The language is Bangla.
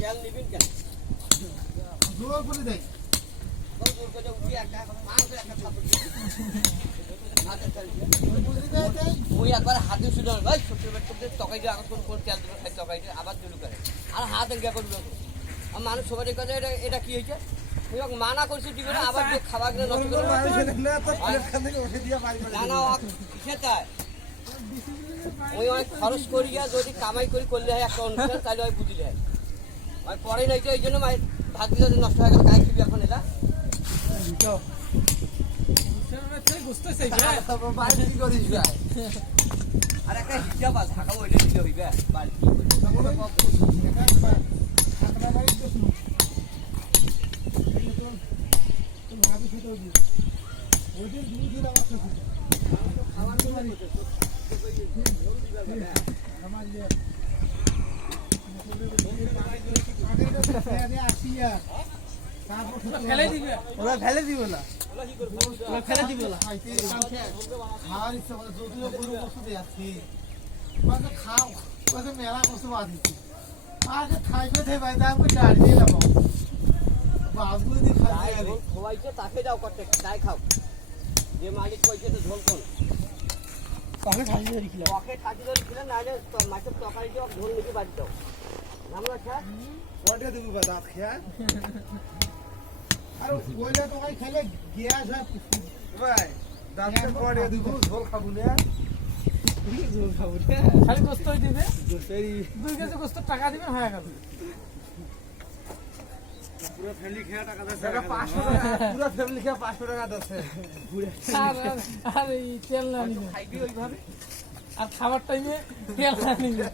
তেল নিবেন কেন জোর করে দেয় জোর করে উঠি একটা মাংস একটা খাবার ওই একবার হাতে শুধু ভাই ছোট ছোট তকাই দিয়ে আগে কোন তেল দেবে খাই তকাই দিয়ে আবার জুলু করে আর হাত এগিয়ে করবে আর মানুষ সবাই কথা এটা এটা কি হয়েছে মানা করছি দিবে না আবার যে খাবার কিনে নষ্ট করে না খেতে ওই অনেক খরচ করিয়া যদি কামাই করি করলে হয় একটা অনুষ্ঠান তাহলে হয় বুঝলে হয় ওই পরে নাই তো এই জন্য ভাত দিলে নষ্ট হয়ে গেল গায়ে খিবি এখন এলা আর একটা হিসাব আছে ঢাকা ওইটা দিলে হইবে বালতি ওরা ফেলে দিবে না ফেলে দিব না খাওয়ার ইচ্ছা করে যদিও গরু বস্তু দিয়ে আসছি খাও মেলা বস্তু বাঁধিছি আগে খাইবে ভাই দাম করে দাঁড়িয়ে যাবো বাবুই দিয়ে খাই সবাইকে তাকে যাও করতে তাই খাও যে মালিক কইছে তো ঝোল কোন তাকে খাইয়ে রেখেছিলাম ওকে খাইয়ে রেখেছিলেন নাহলে মাছের তরকারি দিয়ে ঝোল নিয়ে বাড়ি দাও আমরা খা ওটা দেবো বা দাঁত খেয়া আর ওইটা তোমায় খেলে গ্যাস হয় ভাই দাঁতটা পরে দেবো ঝোল খাবো না ঝোল খাবো না খালি গোস্তই দিবে 2 কেজি গোস্ত টাকা দিবেন হয়ে গেল পুরো ফ্যামিলি খেয়া টাকা দিচ্ছে 500 টাকা পুরো ফ্যামিলি খেয়া 500 টাকা দিচ্ছে আর এই তেল না নিবে খাইবি ওইভাবে আর খাবার টাইমে তেল না নিবে